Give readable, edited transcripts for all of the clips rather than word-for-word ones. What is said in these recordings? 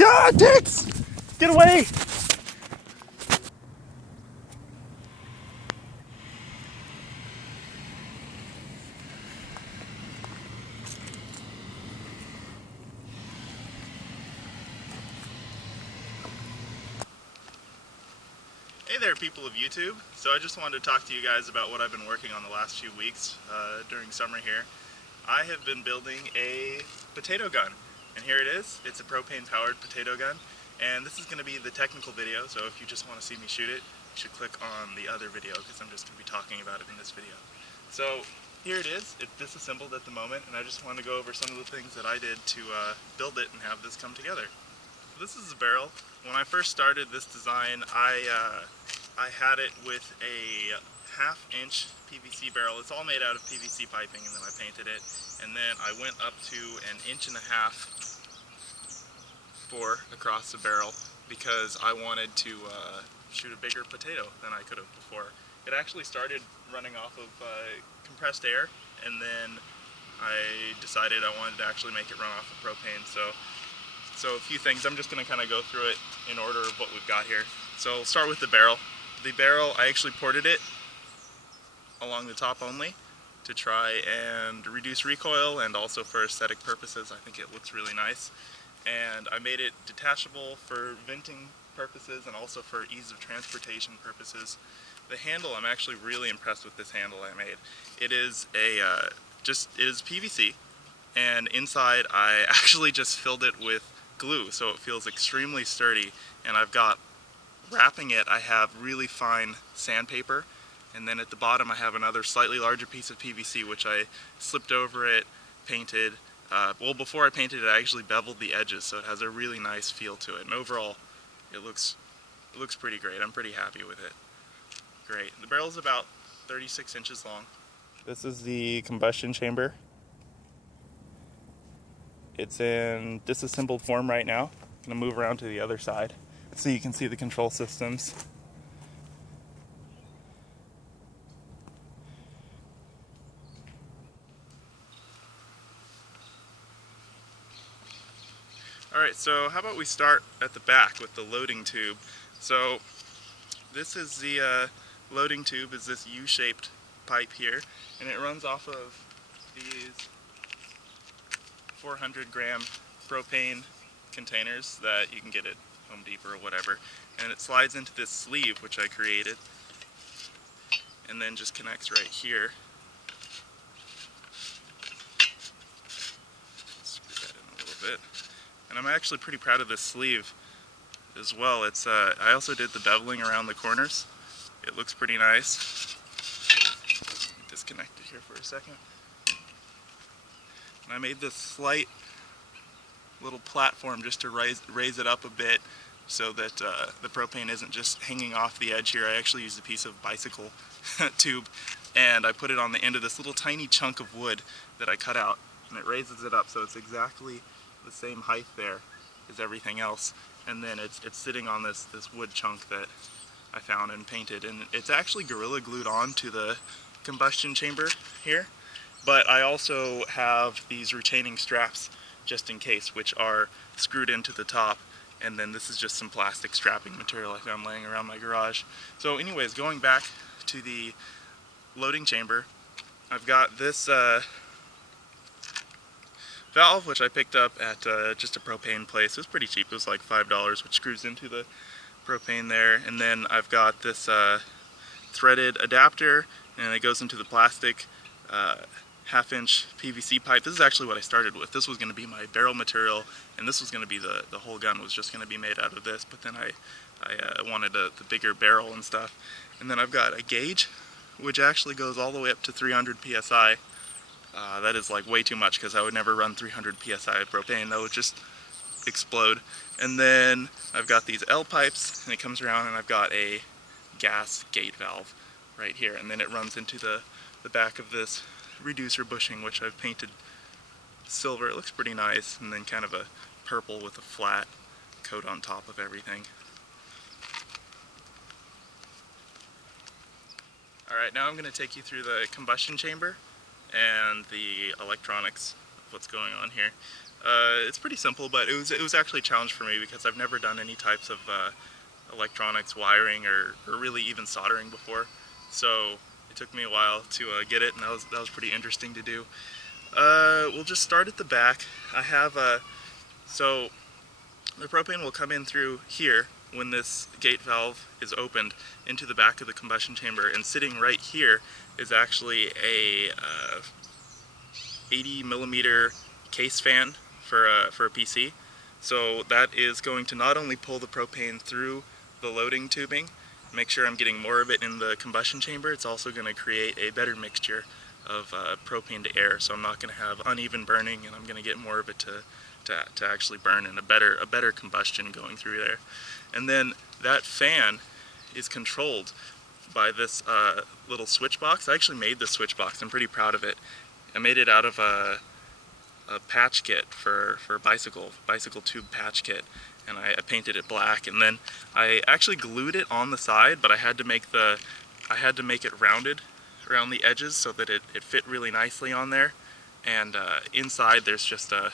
Ah, dicks! Get away! Hey there, people of YouTube. So I just wanted to talk to you guys about what I've been working on the last few weeks during summer here. I have been building a potato gun, and here it is. It's a propane-powered potato gun, and this is going to be the technical video, so if you just want to see me shoot it, you should click on the other video, because I'm just going to be talking about it in this video. So here it is. It's disassembled at the moment, and I just want to go over some of the things that I did to build it and have this come together. This is a barrel. When I first started this design, I had it with a 1/2-inch PVC barrel. It's all made out of PVC piping, and then I painted it. And then I went up to 1.5 inches bore across the barrel because I wanted to shoot a bigger potato than I could have before. It actually started running off of compressed air, and then I decided I wanted to actually make it run off of propane. So a few things, I'm just going to kind of go through it in order of what we've got here. So I'll start with the barrel. The barrel, I actually ported it along the top only to try and reduce recoil, and also for aesthetic purposes. I think it looks really nice. And I made it detachable for venting purposes and also for ease of transportation purposes. The handle, I'm actually really impressed with this handle I made. It is it is PVC, and inside I actually just filled it with glue, so it feels extremely sturdy. And I've got, wrapping it, I have really fine sandpaper, and then at the bottom I have another slightly larger piece of PVC which I slipped over it, painted. Well, before I painted it, I actually beveled the edges, so it has a really nice feel to it, and overall it looks pretty great. I'm pretty happy with it. Great. The barrel is about 36 inches long. This is the combustion chamber. It's in disassembled form right now. I'm going to move around to the other side so you can see the control systems. Alright, so how about we start at the back with the loading tube. So this is the loading tube, is this U-shaped pipe here, and it runs off of these 400-gram propane containers that you can get at Home Depot or whatever, and it slides into this sleeve which I created, and then just connects right here. Screw that in a little bit. And I'm actually pretty proud of this sleeve as well. It's I also did the beveling around the corners. It looks pretty nice. Disconnect it here for a second. And I made this slight little platform just to raise it up a bit so that the propane isn't just hanging off the edge here. I actually used a piece of bicycle tube, and I put it on the end of this little tiny chunk of wood that I cut out, and it raises it up so it's exactly the same height there as everything else. And then it's sitting on this wood chunk that I found and painted, and it's actually Gorilla glued on to the combustion chamber here. But I also have these retaining straps just in case, which are screwed into the top, and then this is just some plastic strapping material I found laying around my garage. So anyways, going back to the loading chamber, I've got this valve which I picked up at just a propane place. It was pretty cheap, it was like $5, which screws into the propane there. And then I've got this threaded adapter, and it goes into the plastic 1/2-inch PVC pipe. This is actually what I started with. This was going to be my barrel material, and this was going to be the whole gun was just going to be made out of this, but then I wanted the bigger barrel and stuff. And then I've got a gauge which actually goes all the way up to 300 psi. That is like way too much, because I would never run 300 psi of propane. That would just explode. And then I've got these L pipes, and it comes around, and I've got a gas gate valve right here, and then it runs into the back of this reducer bushing, which I've painted silver. It looks pretty nice, and then kind of a purple with a flat coat on top of everything. Alright, now I'm going to take you through the combustion chamber and the electronics of what's going on here. It's pretty simple, but it was actually a challenge for me because I've never done any types of electronics wiring or really even soldering before. So it took me a while to get it, and that was pretty interesting to do. We'll just start at the back. I have so the propane will come in through here when this gate valve is opened into the back of the combustion chamber, and sitting right here is actually a 80 millimeter case fan for a PC. So that is going to not only pull the propane through the loading tubing, make sure I'm getting more of it in the combustion chamber, it's also going to create a better mixture of propane to air, so I'm not going to have uneven burning, and I'm going to get more of it to actually burn, and a better combustion going through there. And then that fan is controlled by this little switch box. I actually made this switch box. I'm pretty proud of it. I made it out of a patch kit for bicycle tube patch kit, and I painted it black, and then I actually glued it on the side, but I had to make it rounded around the edges so that it fit really nicely on there. And inside there's just a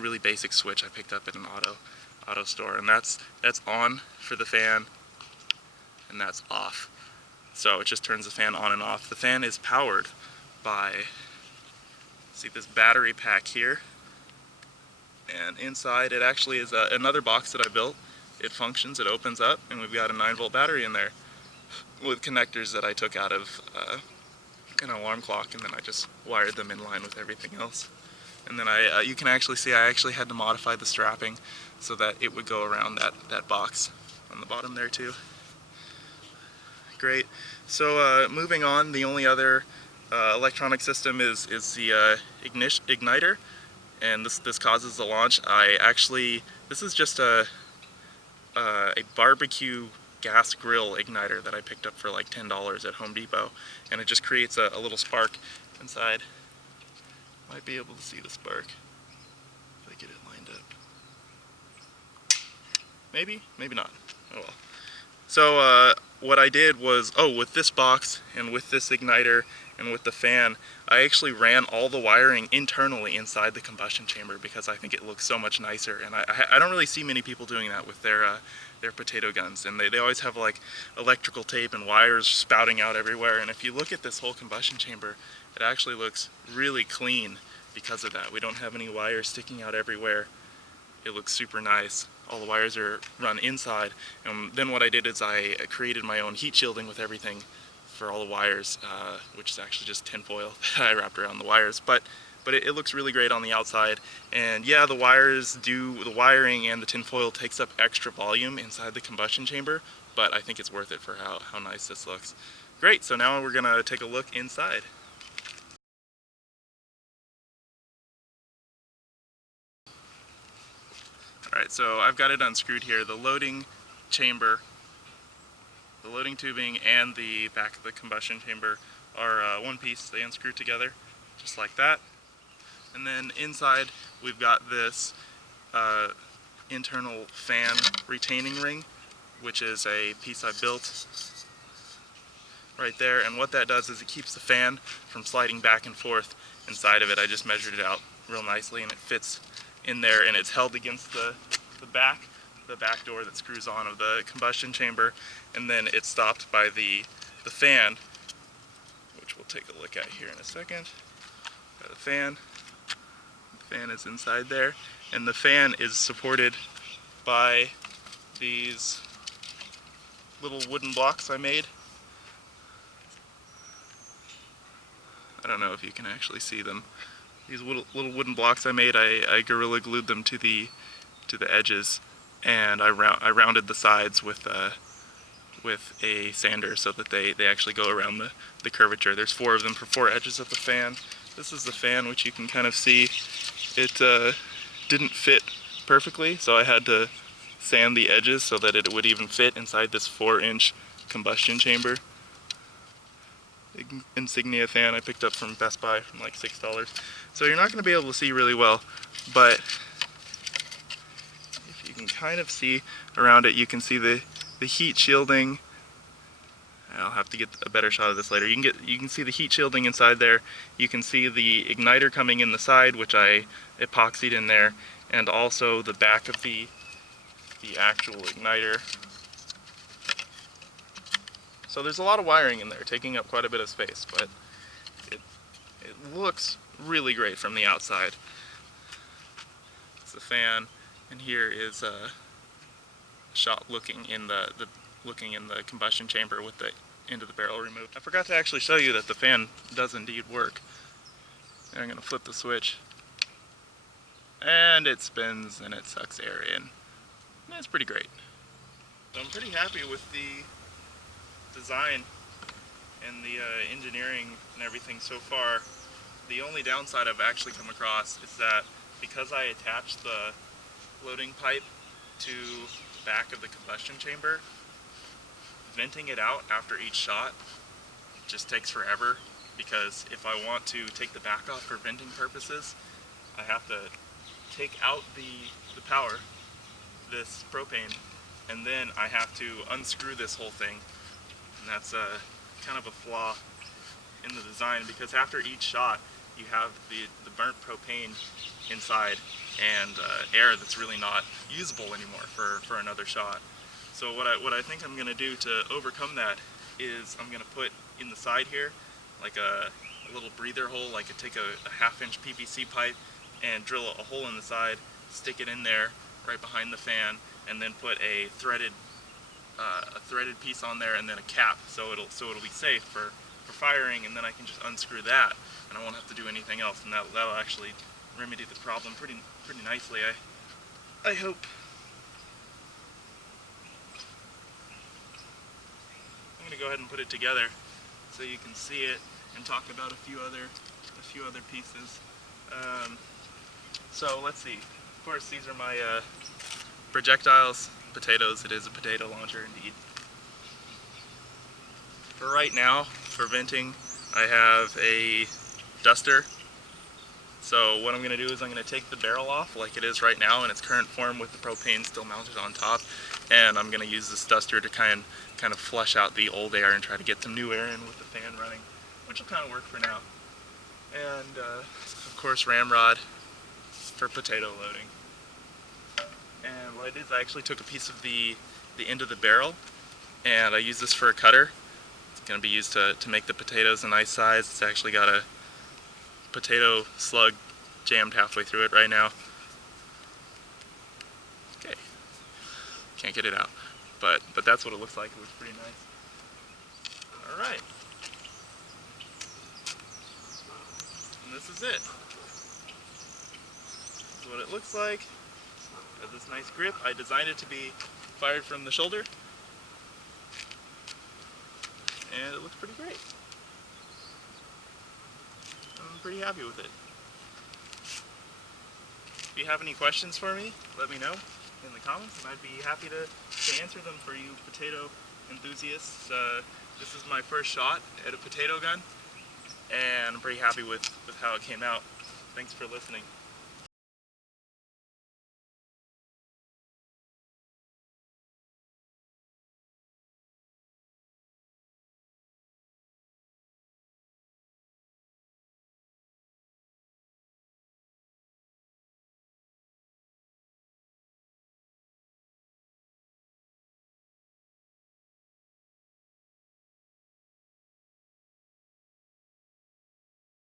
really basic switch I picked up at an auto store, and that's on for the fan, and that's off. So it just turns the fan on and off. The fan is powered by, see this battery pack here, and inside it actually is another box that I built. It functions, it opens up, and we've got a 9-volt battery in there with connectors that I took out of an alarm clock, and then I just wired them in line with everything else. And then you can actually see I actually had to modify the strapping so that it would go around that box on the bottom there too. Great. So moving on, the only other electronic system is the igniter, and this causes the launch. This is just a barbecue gas grill igniter that I picked up for like $10 at Home Depot, and it just creates a little spark inside. Might be able to see the spark if I get it lined up. Maybe not. Oh well. So what I did was, with this box and with this igniter and with the fan, I actually ran all the wiring internally inside the combustion chamber because I think it looks so much nicer, and I don't really see many people doing that with their potato guns, and they always have like electrical tape and wires spouting out everywhere. And if you look at this whole combustion chamber, it actually looks really clean because of that. We don't have any wires sticking out everywhere. It looks super nice. All the wires are run inside, and then what I did is I created my own heat shielding with everything for all the wires, which is actually just tinfoil that I wrapped around the wires. But it looks really great on the outside, and yeah, the wiring and the tinfoil takes up extra volume inside the combustion chamber, but I think it's worth it for how nice this looks. Great, so now we're gonna take a look inside. Alright, so I've got it unscrewed here. The loading chamber, the loading tubing, and the back of the combustion chamber are one piece. They unscrew together, just like that. And then inside, we've got this internal fan retaining ring, which is a piece I built right there. And what that does is it keeps the fan from sliding back and forth inside of it. I just measured it out real nicely, and it fits in there, and it's held against the back door that screws on of the combustion chamber, and then it's stopped by the fan, which we'll take a look at here in a second. Got the fan is inside there, and the fan is supported by these little wooden blocks I made. I don't know if you can actually see them. These little wooden blocks I made, I Gorilla Glued them to the edges, and I rounded the sides with a sander so that they actually go around the curvature. There's 4 of them for 4 edges of the fan. This is the fan, which you can kind of see. It didn't fit perfectly, so I had to sand the edges so that it would even fit inside this 4-inch combustion chamber. Big Insignia fan I picked up from Best Buy from like $6. So you're not going to be able to see really well, but if you can kind of see around it, you can see the heat shielding I'll have to get a better shot of this later. You can see the heat shielding inside there. You can see the igniter coming in the side, which I epoxied in there, and also the back of the actual igniter. So there's a lot of wiring in there, taking up quite a bit of space, but it looks really great from the outside. It's the fan, and here is a shot looking in the combustion chamber with the end of the barrel removed. I forgot to actually show you that the fan does indeed work. And I'm going to flip the switch, and it spins and it sucks air in. And it's pretty great. So I'm pretty happy with the design and the engineering and everything so far. The only downside I've actually come across is that because I attached the loading pipe to the back of the combustion chamber, venting it out after each shot just takes forever, because if I want to take the back off for venting purposes, I have to take out the power, this propane, and then I have to unscrew this whole thing. And that's kind of a flaw in the design, because after each shot you have the burnt propane inside and air that's really not usable anymore for another shot. So what I think I'm going to do to overcome that is I'm going to put in the side here like a little breather hole, like take a half-inch PVC pipe and drill a hole in the side, stick it in there right behind the fan, and then put a threaded piece on there and then a cap, so it'll be safe for firing, and then I can just unscrew that and I won't have to do anything else, and that'll actually remedy the problem pretty nicely, I hope. I'm gonna go ahead and put it together so you can see it and talk about a few other pieces. So let's see. Of course, these are my projectiles, potatoes. It is a potato launcher indeed. For right now, for venting, I have a duster. So what I'm going to do is I'm going to take the barrel off like it is right now in its current form with the propane still mounted on top, and I'm going to use this duster to kind of flush out the old air and try to get some new air in with the fan running, which will kind of work for now. And of course, ramrod for potato loading. And what I did is I actually took a piece of the end of the barrel, and I used this for a cutter. It's going to be used to make the potatoes a nice size. It's actually got a potato slug jammed halfway through it right now. Okay, can't get it out, but that's what it looks like. It looks pretty nice. All right, and this is it. This is what it looks like. It has this nice grip. I designed it to be fired from the shoulder, and it looks pretty great. I'm pretty happy with it. If you have any questions for me, let me know in the comments, and I'd be happy to answer them for you potato enthusiasts. This is my first shot at a potato gun, and I'm pretty happy with how it came out. Thanks for listening.